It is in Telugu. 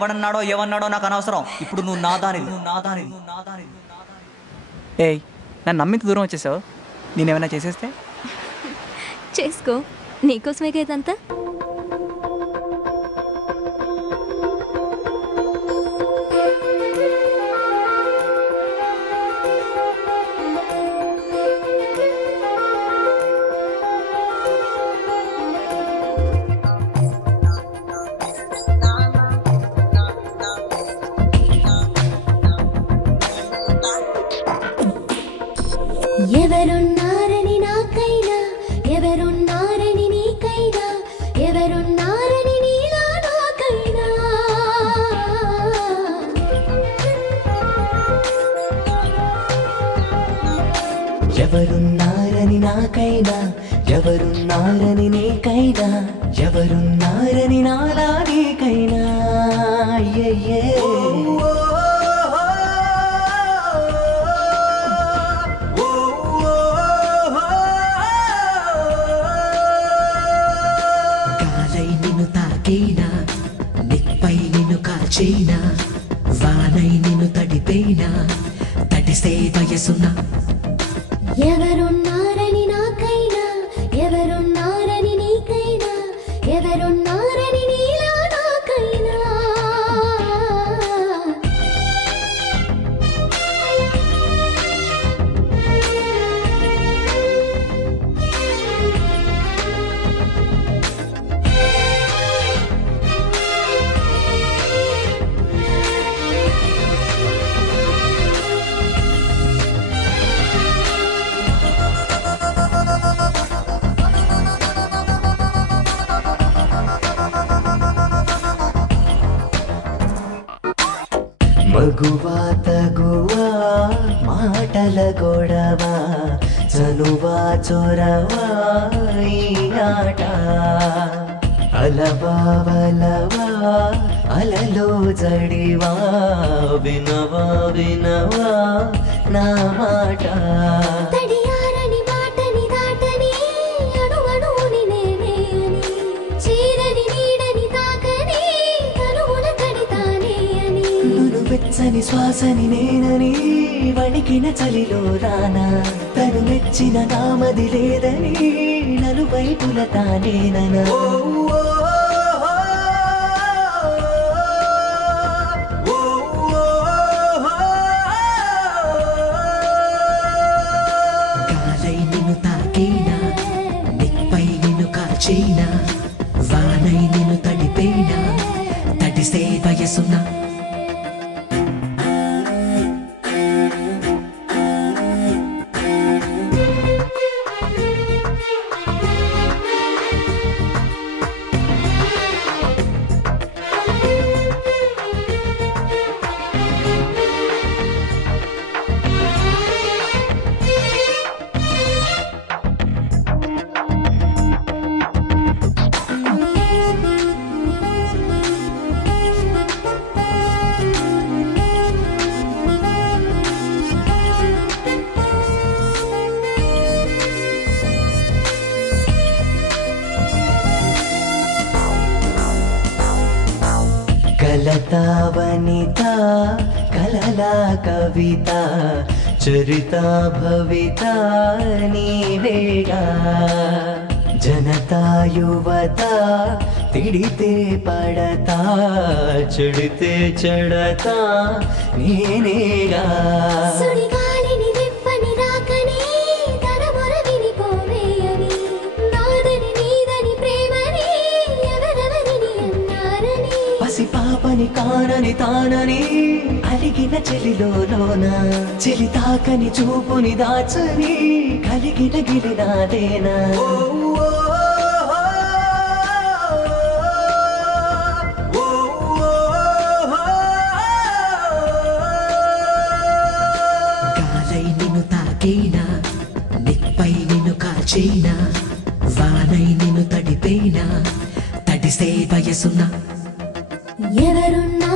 ఎవడన్నాడో ఏమన్నాడో నాకు అనవసరం. ఇప్పుడు నువ్వు నాదాని. ఏయ్, నన్ను నమ్మింత దూరం వచ్చేసావు. నేనేమైనా చేసేస్తే చేసుకో, నీకోసమే ఇదంతా. ఎవరున్నారని నాకైనా, ఎవరున్నారని నీకైనా, ఎవరున్నారని నీలా నాకైనా. ఎవరున్నారని నాకైనా, ఎవరున్నారని నీకైనా, ఎవరున్నారని నాలా నీకైనా. గాలై నిన్ను తాకేనా, నిప్పై నిన్ను కాల్చేనా, వానై నిన్ను తడిపేనా, తడిసే వయసున. ఎవరున్నారని నాకైనా, ఎవరున్నారని నీకైనా, ఎవరున్నారని నీలా నాకైనా. మగువా తగువా మాటల గొడవ, చనువా చొరవా ఈ ఆట. అలవా వలవా అలలో జడివా, వినవా వినవా నా మాట. తడియారని మాటని దాటని, అణువణువుని నేనే అని, చీరని నీడని తాకని, తనువున తడితానే అని. నును వెచ్చని శ్వాసని నేనని, వణికిన చలిలో రానా, తను మెచ్చిన నామది లేదని, నలువైపుల తానేననా. గాలై నిన్ను తాకేనా, నిప్పై నిన్ను కాల్చేనా, వానై నిన్ను తడిపేనా, తడిసే వయసున. కలతా వనిత కలలా కవిత, చరిత భవిత నీవేగా. జనతా యువత తిడితే పడతా, చెడితే చెడతా నేనేగా. సుడిగాలిని విప్పని రాకని, తరముర వినిపోవేయని, నాదని నీదని ప్రేమని, ఎవరెవరిని అన్నారని. పసి పాపని కానని తానని, అలిగిన చెలిలోన, చెలి తాకని చూపుని దాచని, కలిగిన గిలినాదేనా. గాలై నిన్ను తాకేనా, నిప్పై నిన్ను కాల్చేనా, వానై నిన్ను తడిపేనా, తడిసే వయసున. ఎవరున్నా